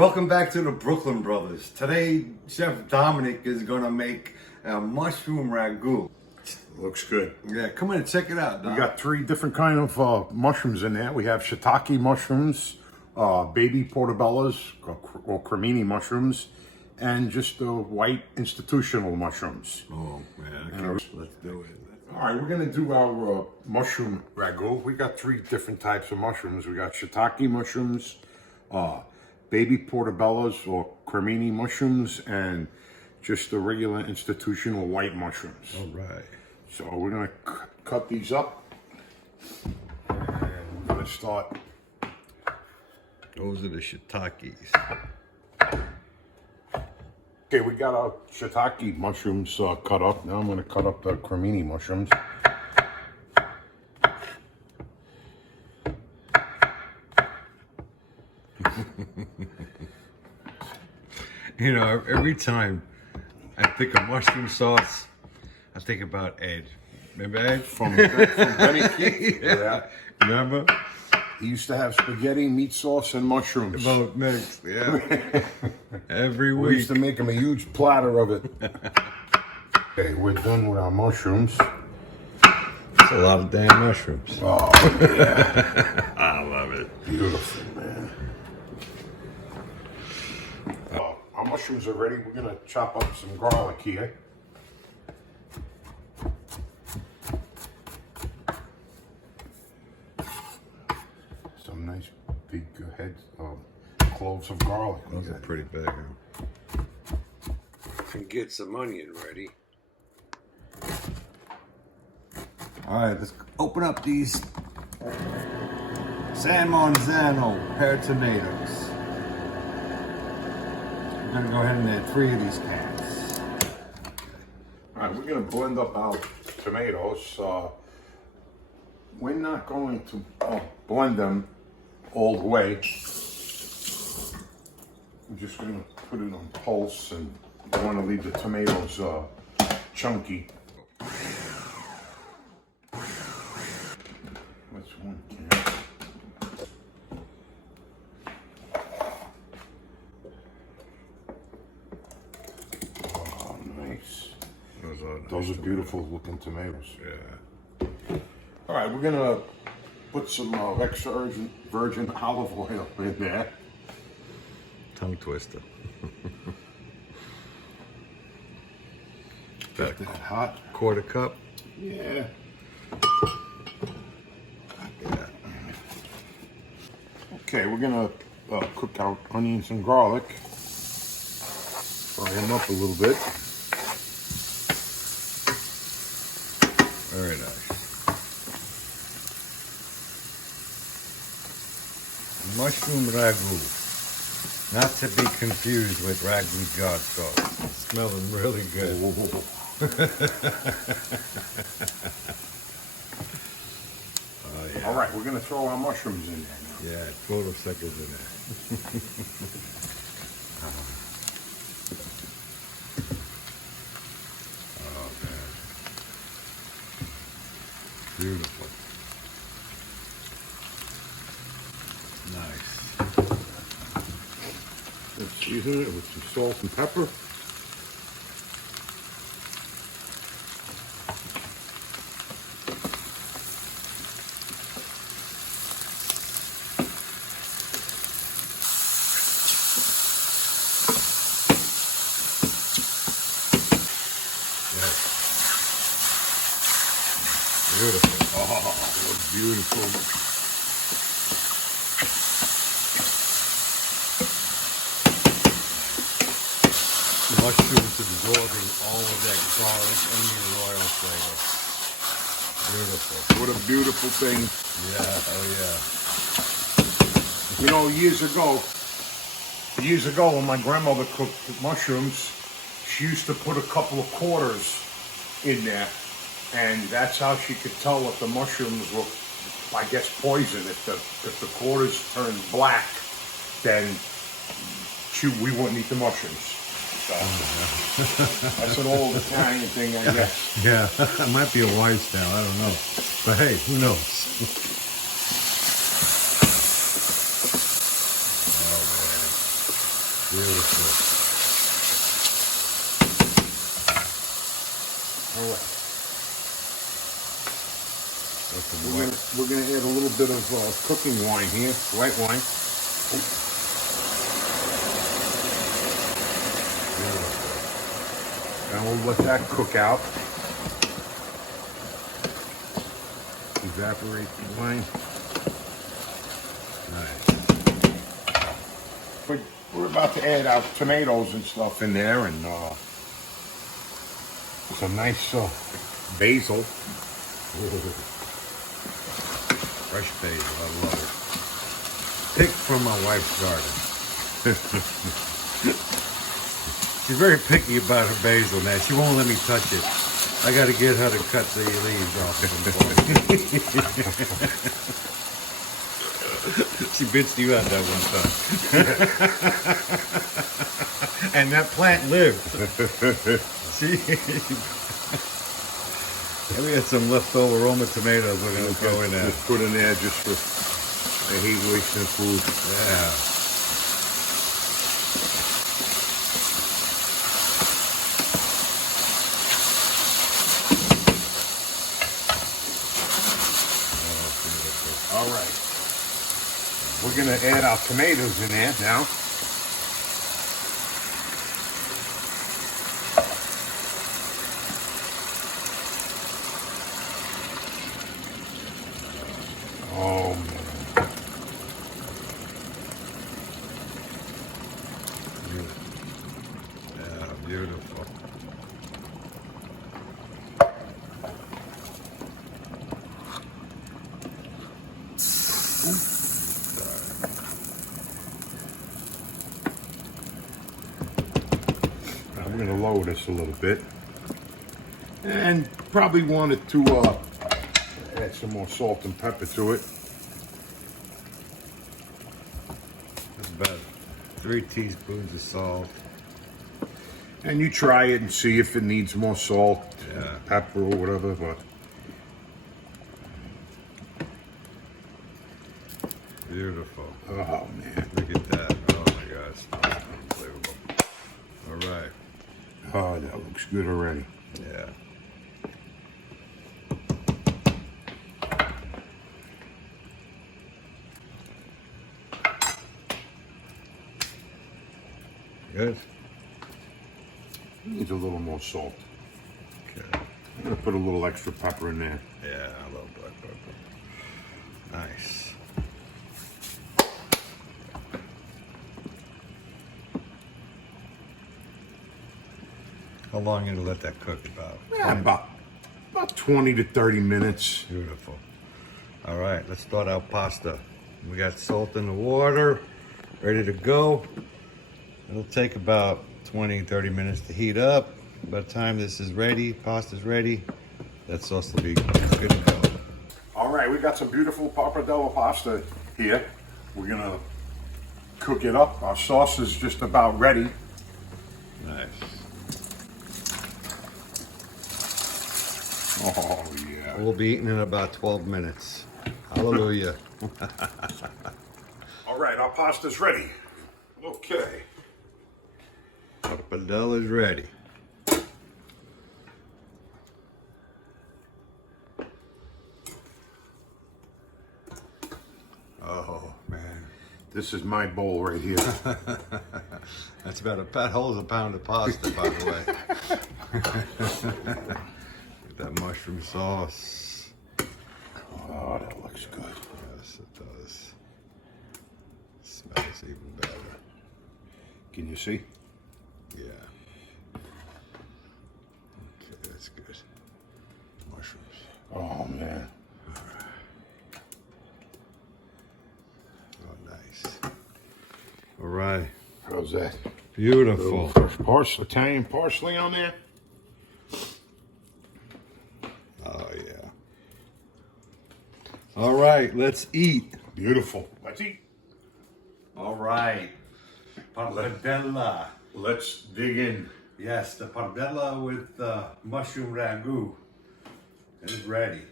welcome back to the Brooklyn Brothers. Today, Chef Dominic is gonna make a mushroom ragu. Looks good. Yeah, come in and check it out, Dom. We got three different kind of mushrooms in there. We have shiitake mushrooms, baby portabellas, or cremini mushrooms, and just the white institutional mushrooms. Oh man, let's do it. All right, we're gonna do our mushroom ragu. We got three different types of mushrooms. We got shiitake mushrooms, baby portabellas or cremini mushrooms, and just the regular institutional white mushrooms. All right. So we're gonna cut these up, and we're gonna start. Those are the shiitakes. Okay, we got our shiitake mushrooms cut up. Now I'm gonna cut up the cremini mushrooms. You know, every time I think of mushroom sauce, I think about Ed. Remember Ed? From Benny Keith. Yeah. Remember? He used to have spaghetti, meat sauce, and mushrooms. Both mixed, yeah. Every We week. used to make him a huge platter of it. Okay, we're done with our mushrooms. That's a lot of damn mushrooms. Oh, yeah. I love it. Beautiful, man. Our mushrooms are ready. We're gonna chop up some garlic here. Some nice big heads of cloves of garlic. Those are pretty big, huh? And get some onion ready. All right, let's open up these San Marzano pear tomatoes. We're gonna go ahead and add 3 of these cans. All right, we're gonna blend up our tomatoes. We're not going to blend them all the way. I'm just gonna put it on pulse, and I want to leave the tomatoes chunky. That's one can. Oh, nice. Those are beautiful looking tomatoes. Yeah. All right, we're gonna put some extra virgin olive oil in there. Tongue twister. Get that hot. 1/4 cup. Yeah. Yeah. Okay, we're gonna cook our onions and garlic. Fry them up a little bit. Very nice. Mushroom ragu. Not to be confused with ragu jar sauce. It's smelling really good. Oh, yeah. All right, we're gonna throw our mushrooms in there now. Yeah, 12 seconds in there. Oh, man. Beautiful. Nice. Let's season it with some salt and pepper. Yes. Beautiful. Oh, what beautiful. Mushrooms absorbing all of that garlic, onion, and oil flavor. Beautiful. What a beautiful thing. Yeah, oh yeah. You know, years ago when my grandmother cooked mushrooms, she used to put a couple of quarters in there, and that's how she could tell if the mushrooms were, I guess, poison. If the quarters turned black, then we wouldn't eat the mushrooms. So, that's an old Italian thing, I guess. Yeah, it might be a wise tale, I don't know. But hey, who knows? Oh, man. Beautiful. All right. That's We're gonna add a little bit of cooking wine here, white wine. And we'll let that cook out. Evaporate the wine. nice. We're about to add our tomatoes and stuff in there, and some nice basil. Fresh basil, I love it. Picked from my wife's garden. She's very picky about her basil now. She won't let me touch it. I got to get her to cut the leaves off. She bitched you out that one time. And that plant lived. See? And we had some leftover Roma tomatoes we're going to throw in there. Just put in there just for, I hate wasting food. Yeah. All right. We're going to add our tomatoes in there now. Oh, man. Yeah, beautiful. I'm going to lower this a little bit. And probably wanted to add some more salt and pepper to it. That's about 3 teaspoons of salt. And you try it and see if it needs more salt, Yeah. pepper or whatever, but Beautiful. oh man. Look at that. Oh my gosh. Unbelievable. All right. Oh, that looks good already. Yeah. Good. Needs a little more salt. Okay. I'm gonna put a little extra pepper in there. Yeah, I love black pepper. Nice. How long you gonna let that cook about? Yeah, about 20 to 30 minutes. Beautiful. All right, let's start our pasta. We got salt in the water, ready to go. It'll take about 20, 30 minutes to heat up. By the time this is ready, pasta's ready, that sauce will be good to go. All right, we got some beautiful pappardelle pasta here. We're gonna cook it up. Our sauce is just about ready. Nice. Oh yeah. We'll be eating in about 12 minutes. Hallelujah. All right, our pasta's ready. Okay. Pappardelle is ready. Oh man, This is my bowl right here. that's about a pound of pasta, by the way. With that mushroom sauce. Oh, that looks good. Yes, it does. Smells even better. Can you see? Yeah. Okay, that's good. Mushrooms. Oh man. Oh, nice. All right. How's that? Beautiful. Fresh parsley, Italian parsley on there. Oh, yeah. All right, let's eat. Beautiful. Let's eat. All right. Pappardelle. Let's dig in. Yes, the pappardelle with mushroom ragu is ready.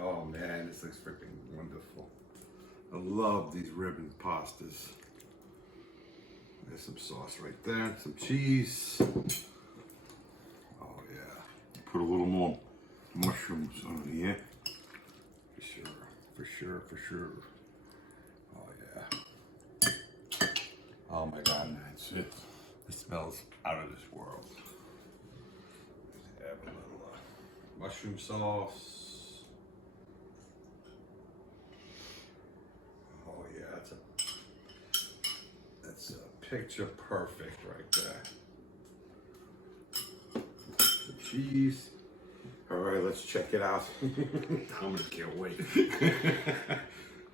Oh man, this looks freaking wonderful. I love these ribbon pastas. There's some sauce right there, some cheese. Oh yeah. Put a little more mushrooms on here. For sure, for sure, for sure. Oh yeah. Oh my God, That's it. it smells out of this world. Have a little mushroom sauce. Oh yeah, that's a picture perfect right there. Some cheese. All right, let's check it out. I'm gonna can't wait.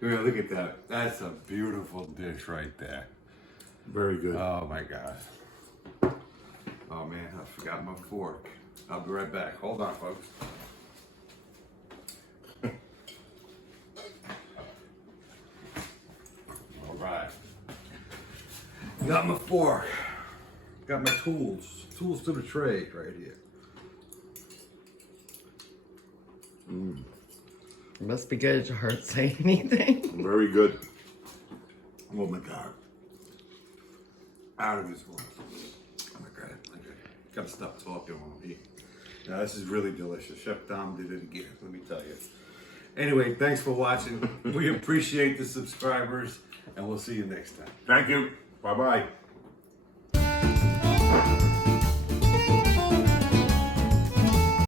Yeah, look at that. That's a beautiful dish right there. Very good. Oh my God. Oh man, I forgot my fork. I'll be right back. Hold on, folks. All right. Got my fork. Got my tools. Tools to the trade right here. It must be good. Did your heart say anything? Very good. Oh my God. Out of this world. Oh my God. Okay. Gotta stop talking while I'm eating. Now, this is really delicious. Chef Dom did it again, let me tell you. Anyway, thanks for watching. We appreciate the subscribers, and we'll see you next time. Thank you. Bye-bye.